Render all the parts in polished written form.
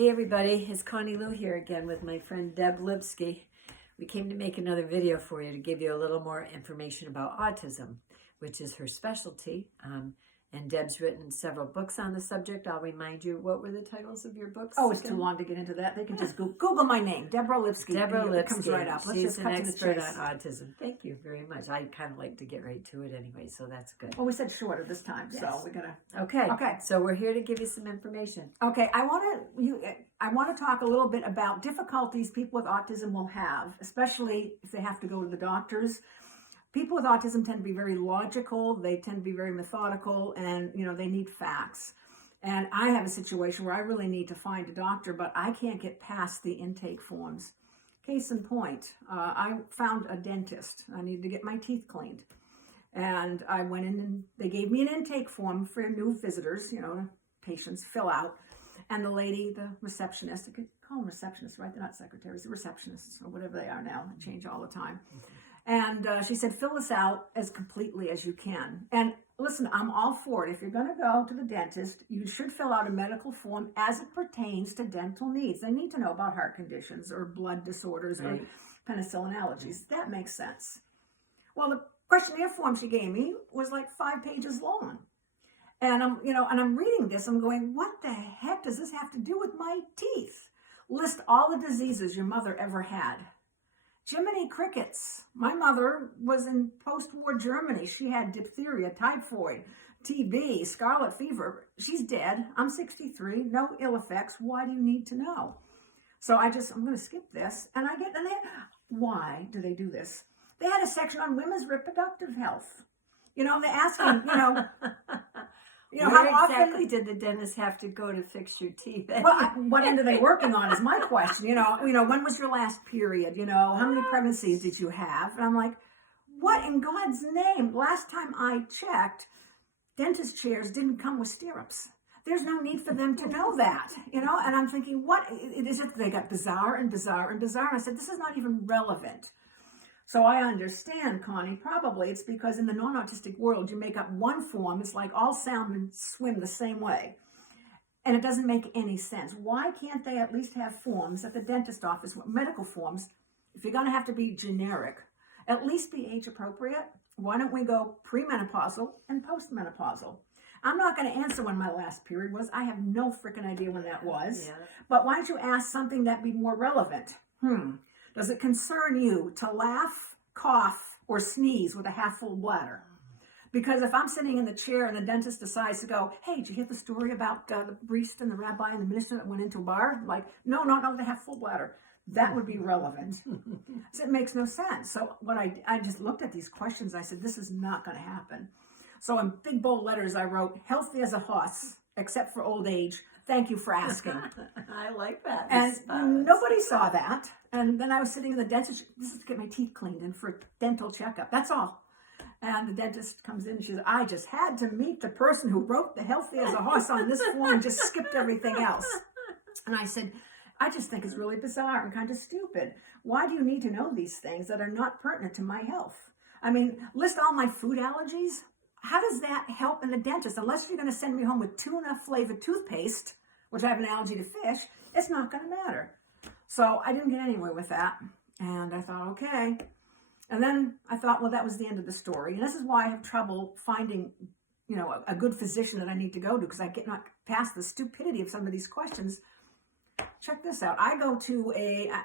Hey everybody, it's Connie Lou here again with my friend Deb Lipsky. We came to make another video for you to give you a little more information about autism, which is her specialty. And Deb's written several books on the subject. I'll remind you, what were the titles of your books? Oh, it's too long to get into that. They can just Google my name, Deborah Lipsky. Deborah Lipsky. It comes right up. Let's She's just an cut to the expert chase. on autism. Thank you very much. I kind of like to get right to it anyway, so that's good. Well, we said shorter this time, Yes. so we're gonna. Okay. So we're here to give you some information. Okay, I want to talk a little bit about difficulties people with autism will have, especially if they have to go to the doctors. People with autism tend to be very logical. They tend to be very methodical, and they need facts. And I have a situation where I really need to find a doctor, but I can't get past the intake forms. Case in point, I found a dentist. I needed to get my teeth cleaned. And I went in and they gave me an intake form for new visitors, patients fill out. And the lady, the receptionist, I could call them receptionists, right? They're not secretaries, they're receptionists or whatever they are now. They change all the time. And she said, fill this out as completely as you can. And listen, I'm all for it. If you're going to go to the dentist, you should fill out a medical form as it pertains to dental needs. They need to know about heart conditions or blood disorders or penicillin allergies. That makes sense. Well, the questionnaire form she gave me was like 5 pages long. And I'm reading this. I'm going, what the heck does this have to do with my teeth? List all the diseases your mother ever had. Jiminy crickets. My mother was in post-war Germany. She had diphtheria, typhoid, TB, scarlet fever. She's dead. I'm 63. No ill effects. Why do you need to know? So I'm going to skip this. And why do they do this? They had a section on women's reproductive health. They ask them, Where exactly did the dentist have to go to fix your teeth? Well, what end are they working on is my question. When was your last period? How many pregnancies did you have? And I'm like, what in God's name? Last time I checked, dentist chairs didn't come with stirrups. There's no need for them to know that, And I'm thinking, what is it? They got bizarre and bizarre and bizarre. And I said, this is not even relevant. So I understand, Connie, probably it's because in the non-autistic world, you make up one form. It's like all salmon swim the same way. And it doesn't make any sense. Why can't they at least have forms at the dentist office, medical forms? If you're going to have to be generic, at least be age appropriate. Why don't we go premenopausal and postmenopausal? I'm not going to answer when my last period was. I have no freaking idea when that was. Yeah. But why don't you ask something that'd be more relevant? Does it concern you to laugh, cough, or sneeze with a half-full bladder? Because if I'm sitting in the chair and the dentist decides to go, hey, did you hear the story about the priest and the rabbi and the minister that went into a bar? Like, no, the half-full bladder. That would be relevant. So it makes no sense. So what I just looked at these questions. I said, this is not going to happen. So in big, bold letters, I wrote, healthy as a horse, except for old age. Thank you for asking. I like that. And nobody saw that. And then I was sitting in the dentist. This is to get my teeth cleaned and for a dental checkup. That's all. And the dentist comes in and she says, I just had to meet the person who wrote the healthy as a horse on this form and just skipped everything else. And I said, I just think it's really bizarre and kind of stupid. Why do you need to know these things that are not pertinent to my health? I mean, list all my food allergies. How does that help in the dentist? Unless you're going to send me home with tuna-flavored toothpaste, which I have an allergy to fish, it's not going to matter. So I didn't get anywhere with that. And I thought, okay. And then I thought, well, that was the end of the story. And this is why I have trouble finding, a good physician that I need to go to because I get not past the stupidity of some of these questions. Check this out. I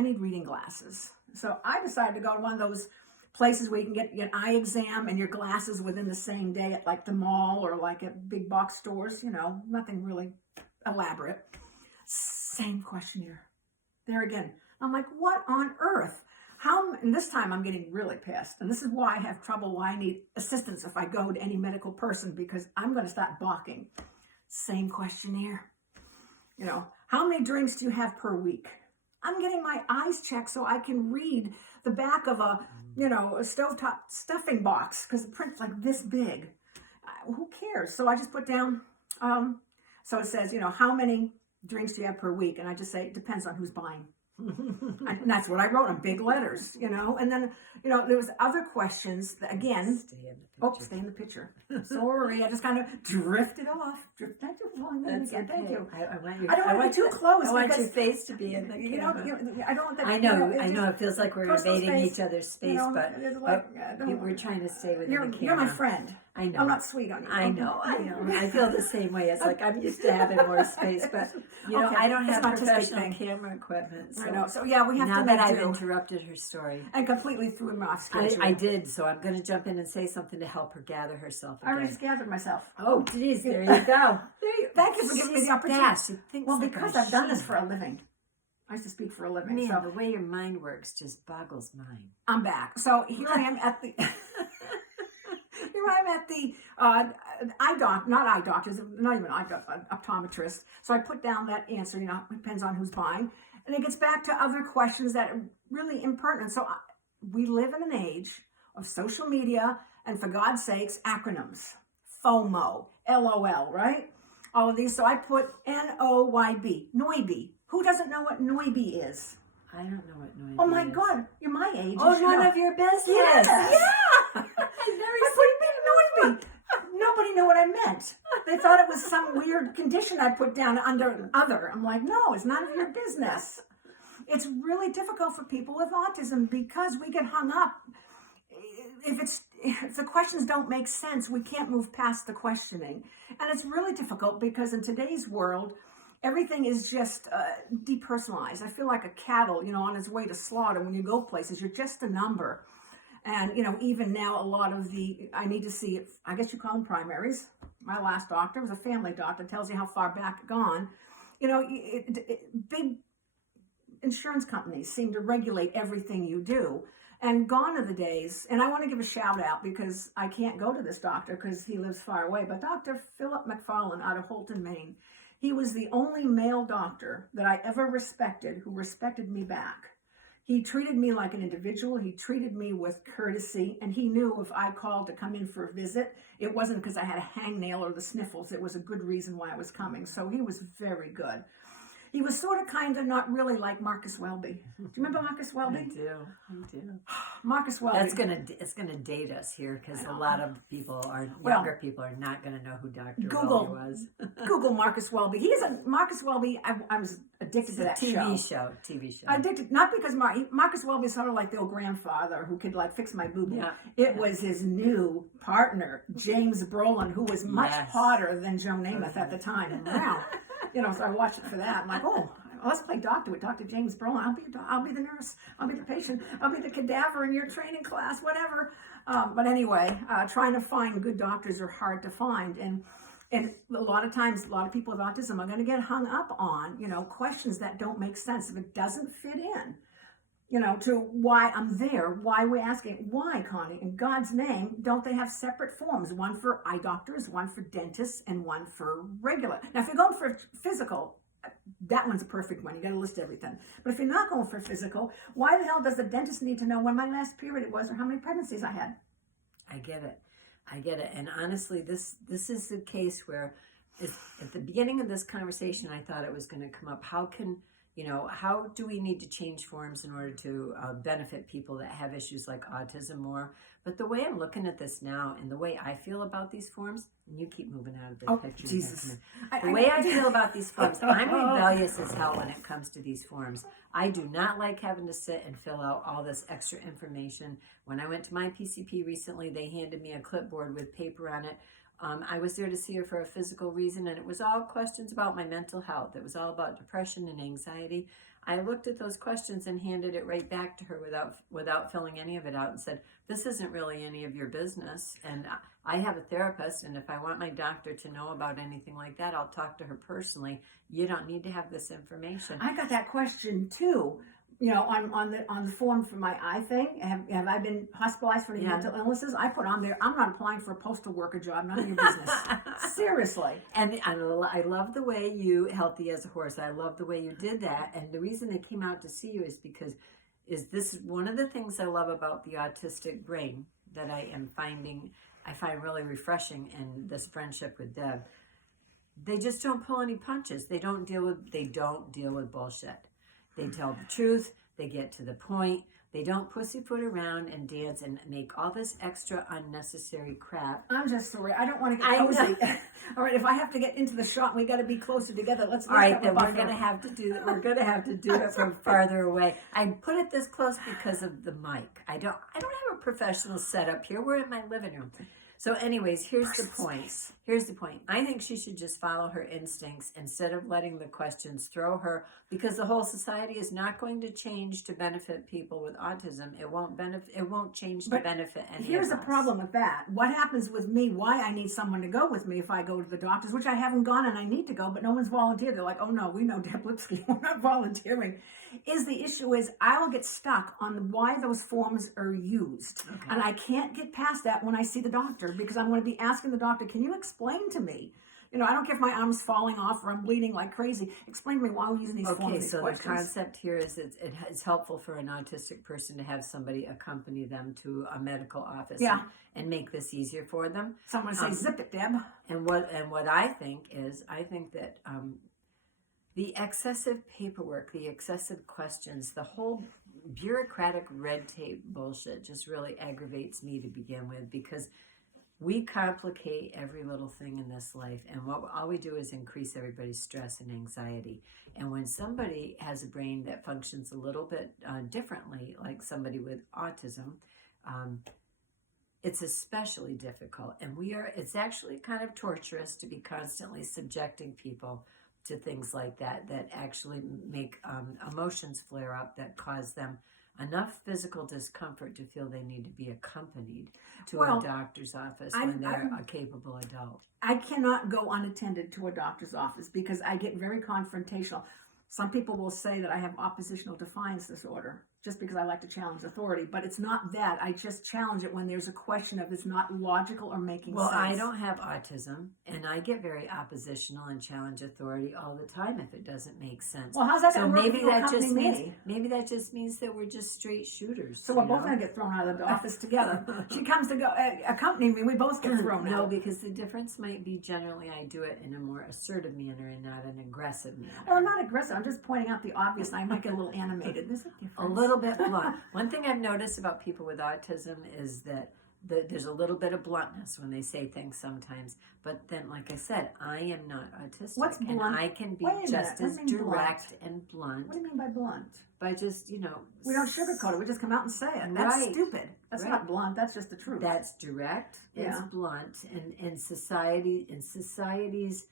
need reading glasses. So I decided to go to one of those places where you can get an eye exam and your glasses within the same day at like the mall or like at big box stores, nothing really elaborate. Same questionnaire. There again. I'm like, what on earth? And this time I'm getting really pissed. And this is why I have trouble, why I need assistance if I go to any medical person, because I'm going to start balking. Same questionnaire. How many drinks do you have per week? I'm getting my eyes checked so I can read the back of a stovetop stuffing box because the print's like this big. Who cares? So I just put down, so it says, how many drinks do you have per week? And I just say, it depends on who's buying. And that's what I wrote in big letters, And then, there was other questions that, again, Oh, picture. stay in the picture. Sorry, I just kind of drifted off. Thank you for following me That's again. okay. Thank you. I want your, I don't want to be too close. I want because, your face to be in the you camera. know, I don't want that. I you know, it's I know. just It feels like we're personal invading space, each other's space, you know, but, it's like, we're trying to stay within the camera. You're my friend. I know. I'm not sweet on you. I know. I feel the same way. It's like I'm used to having more space, but you know, Okay, I don't it's have an artistic professional thing. camera equipment. So I know. So yeah, we have now to that make I've do. interrupted her story, And completely threw him off schedule. I did. So I'm going to jump in and say something to help her gather herself I already again. just gathered myself. Oh, geez, there you go. Thank you for giving me the opportunity. Fast. You think Well, like because a I've done this machine. for a living. I used to speak for a living. Man, So the way your mind works just boggles mine. I'm back. So here I am at the. Here I am at the not eye doctors, not even optometrist. So I put down that answer. You know, it depends on who's buying, and it gets back to other questions that are really impertinent. So we live in an age of social media, and for God's sakes, acronyms, FOMO, LOL, right? All of these. So I put NOYB, NOYB. Who doesn't know what NOYB is? I don't know what noise. Oh my God, you're my age. Oh, you should none know. of your business. Yes. Yeah. I've never That's what you mean, nobody knew what I meant. They thought it was some weird condition I put down under other. I'm like, no, it's none of your business. It's really difficult for people with autism because we get hung up. If the questions don't make sense, we can't move past the questioning. And it's really difficult because in today's world, everything is just depersonalized. I feel like a cattle, you know, on its way to slaughter. When you go places, you're just a number. And, you know, even now, a lot of I need to see, I guess you call them primaries. My last doctor was a family doctor, tells you how far back gone. You know, big insurance companies seem to regulate everything you do. And gone are the days, and I want to give a shout out because I can't go to this doctor because he lives far away, but Dr. Philip McFarlane out of Holton, Maine, he was the only male doctor that I ever respected who respected me back. He treated me like an individual. He treated me with courtesy, and he knew if I called to come in for a visit, it wasn't because I had a hangnail or the sniffles. It was a good reason why I was coming. So he was very good. He was sort of kind of not really like Marcus Welby. Do you remember Marcus Welby? I do. Marcus Welby. It's gonna date us here because a lot of people younger people are not gonna know who Dr. Google Welby was. Google Marcus Welby. Marcus Welby. I was addicted to that TV show. TV show. Addicted, not because Marcus Welby is sort of like the old grandfather who could like fix my boo-boo. Yeah. It was his new partner, James Brolin, who was much hotter than Joe Namath at the time. Wow. You know, so I watched it for that. I'm like, oh, let's play doctor with Dr. James Brolin. I'll be the nurse. I'll be the patient. I'll be the cadaver in your training class, whatever. But anyway, trying to find good doctors are hard to find. And a lot of times, a lot of people with autism are going to get hung up on, you know, questions that don't make sense. If it doesn't fit in, you know, to why I'm there, why we're asking, why, Connie, in God's name, don't they have separate forms? One for eye doctors, one for dentists, and one for regular. Now, if you're going for physical, that one's a perfect one. You got to list everything. But if you're not going for physical, why the hell does the dentist need to know when my last period was or how many pregnancies I had? I get it. And honestly, this is the case where at the beginning of this conversation, I thought it was going to come up. How do we need to change forms in order to benefit people that have issues like autism more? But the way I'm looking at this now and the way I feel about these forms, and you keep moving out of the picture. Jesus. The way I feel about these forms, I'm rebellious as hell when it comes to these forms. I do not like having to sit and fill out all this extra information. When I went to my PCP recently, they handed me a clipboard with paper on it. I was there to see her for a physical reason, and it was all questions about my mental health. It was all about depression and anxiety. I looked at those questions and handed it right back to her without filling any of it out and said, this isn't really any of your business. And I have a therapist, and if I want my doctor to know about anything like that, I'll talk to her personally. You don't need to have this information. I got that question too. You know, on the form for my eye thing, have I been hospitalized for any mental illnesses? I put on there, I'm not applying for a postal worker job, none of your business. Seriously. And I love the way you, healthy as a horse, I love the way you did that. And the reason they came out to see you is because this one of the things I love about the autistic brain that I find really refreshing in this friendship with Deb. They just don't pull any punches. They don't deal with bullshit. They tell the truth. They get to the point. They don't pussyfoot around and dance and make all this extra unnecessary crap. I'm just sorry. I don't want to get cozy. All right, if I have to get into the shot, we got to be closer together. Let's. All right, then we're gonna have to do that. We're gonna have to do it from farther away. I put it this close because of the mic. I don't have a professional setup here. We're in my living room. So anyways, here's the point. Here's the point. I think she should just follow her instincts instead of letting the questions throw her, because the whole society is not going to change to benefit people with autism. It won't change to benefit any of us. Here's the problem with that. What happens with me, why I need someone to go with me if I go to the doctors, which I haven't gone and I need to go, but no one's volunteered. They're like, oh no, we know Deb Lipsky, we're not volunteering. The issue is I will get stuck on why those forms are used. Okay. And I can't get past that when I see the doctor, because I'm going to be asking the doctor, can you explain to me? You know, I don't care if my arm's falling off or I'm bleeding like crazy. Explain to me why we're using these forms. Okay, so the concept here is it's helpful for an autistic person to have somebody accompany them to a medical office and make this easier for them. Someone say, zip it, Deb. And what I think that the excessive paperwork, the excessive questions, the whole bureaucratic red tape bullshit just really aggravates me to begin with, because we complicate every little thing in this life, and all we do is increase everybody's stress and anxiety. And when somebody has a brain that functions a little bit differently, like somebody with autism, it's especially difficult. And it's actually kind of torturous to be constantly subjecting people to things like that actually make emotions flare up, that cause them enough physical discomfort to feel they need to be accompanied to a doctor's office when they're a capable adult. I cannot go unattended to a doctor's office because I get very confrontational. Some people will say that I have oppositional defiance disorder just because I like to challenge authority, but it's not that. I just challenge it when there's a question of it's not logical or making sense. Well, I don't have autism, and I get very oppositional and challenge authority all the time if it doesn't make sense. Well, how's that going to work? Maybe that just means that we're just straight shooters. So we're both going to get thrown out of the office together. She comes to go accompany me. We both get thrown out. No, because the difference might be generally I do it in a more assertive manner and not an aggressive manner. Well, I'm not aggressive. I'm just pointing out the obvious. I might get a little animated. There's a difference. A little bit blunt. One thing I've noticed about people with autism is that there's a little bit of bluntness when they say things sometimes. But then, like I said, I am not autistic. What's blunt? And I can be just as direct and blunt. What do you mean by blunt? By just, we don't sugarcoat it. We just come out and say it. That's stupid. That's not blunt. That's just the truth. That's direct. It's blunt. And in societies,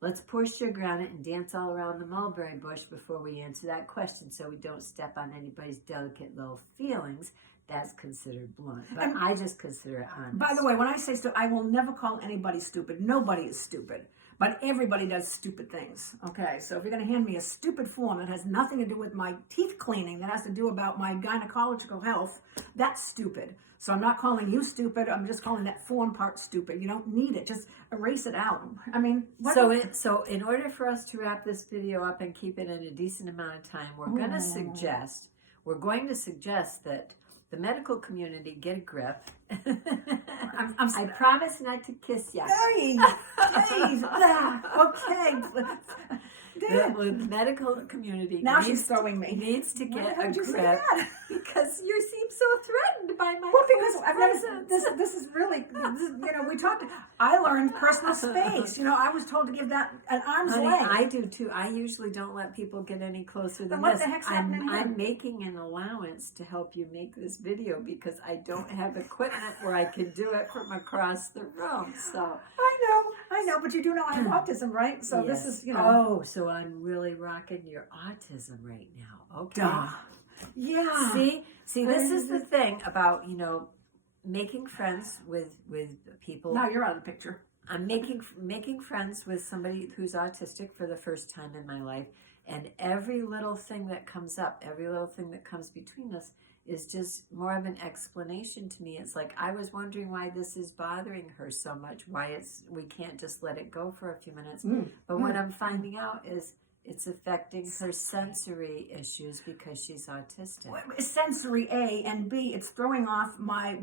let's pour sugar on it and dance all around the mulberry bush before we answer that question, so we don't step on anybody's delicate little feelings. That's considered blunt. But I just consider it honest. By the way, when I say stupid, I will never call anybody stupid. Nobody is stupid. But everybody does stupid things. Okay, so if you're going to hand me a stupid form that has nothing to do with my teeth cleaning, that has to do about my gynecological health, that's stupid. So I'm not calling you stupid. I'm just calling that form part stupid. You don't need it. Just erase it out. I mean, so in order for us to wrap this video up and keep it in a decent amount of time, we're going to suggest that the medical community get a grip. I promise not to kiss you. Hey, okay. The medical community she's throwing me. Needs to get a grip because you seem so threatened by my presence. This is really, we talked. I learned personal space. I was told to give that an arm's length. I do too. I usually don't let people get any closer than what this. The heck's happening here? I'm making an allowance to help you make this video because I don't have equipment where I can do it from across the room. So I know, but you do know I have autism, right? So yes. This is, Oh, so I'm really rocking your autism right now. Okay. Duh. Yeah. See, this is the thing about, making friends with people. Now you're out of the picture. I'm making friends with somebody who's autistic for the first time in my life, and every little thing that comes up, every little thing that comes between us is just more of an explanation to me. It's like I was wondering why this is bothering her so much, why we can't just let it go for a few minutes. But what I'm finding out is It's affecting her sensory issues because she's autistic. Sensory A, and B, it's throwing off my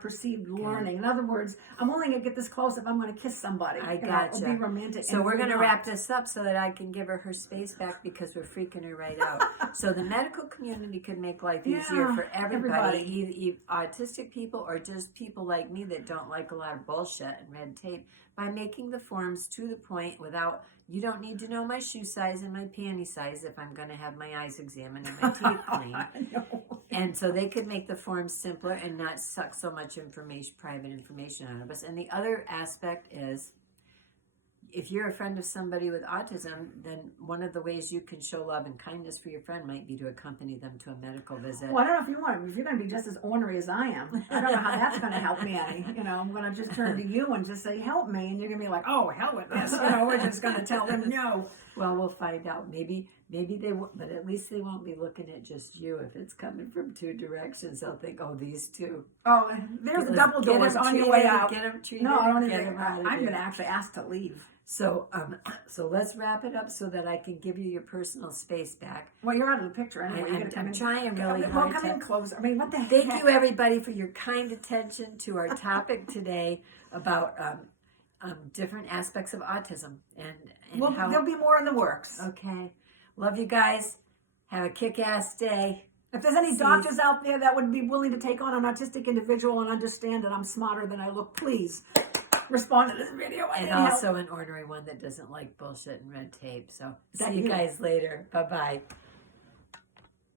perceived learning. In other words, I'm only going to get this close if I'm going to kiss somebody. I gotcha. Or be romantic. So we're going to wrap this up so that I can give her space back because we're freaking her right out. So the medical community could make life easier for everybody. Either autistic people or just people like me that don't like a lot of bullshit and red tape, by making the forms to the point without, you don't need to know my shoe size and my panty size if I'm going to have my eyes examined and my teeth cleaned. No. And so they could make the forms simpler and not suck so much private information out of us. And the other aspect is, if you're a friend of somebody with autism, then one of the ways you can show love and kindness for your friend might be to accompany them to a medical visit. Well, I don't know if you're going to be just as ornery as I am. I don't know how that's going to help me any. I'm going to just turn to you and just say, help me. And you're going to be like, oh, hell with this. We're just going to tell them no. Well, we'll find out. Maybe they won't, but at least they won't be looking at just you. If it's coming from two directions, they'll think, oh, these two. Oh, there's the double doors on your way out. Get them treated. No, I don't even. I'm going to actually ask to leave. So let's wrap it up so that I can give you your personal space back. Well, you're out of the picture anyway. I'm trying really hard. Well, come in closer. I mean, what the heck? Thank you, everybody, for your kind attention to our topic today about different aspects of autism and well, how. There'll be more in the works. Okay. Love you guys. Have a kick-ass day. If there's any doctors out there that would be willing to take on an autistic individual and understand that I'm smarter than I look, please respond to this video. And also an ornery one that doesn't like bullshit and red tape. So see you guys later. Bye-bye.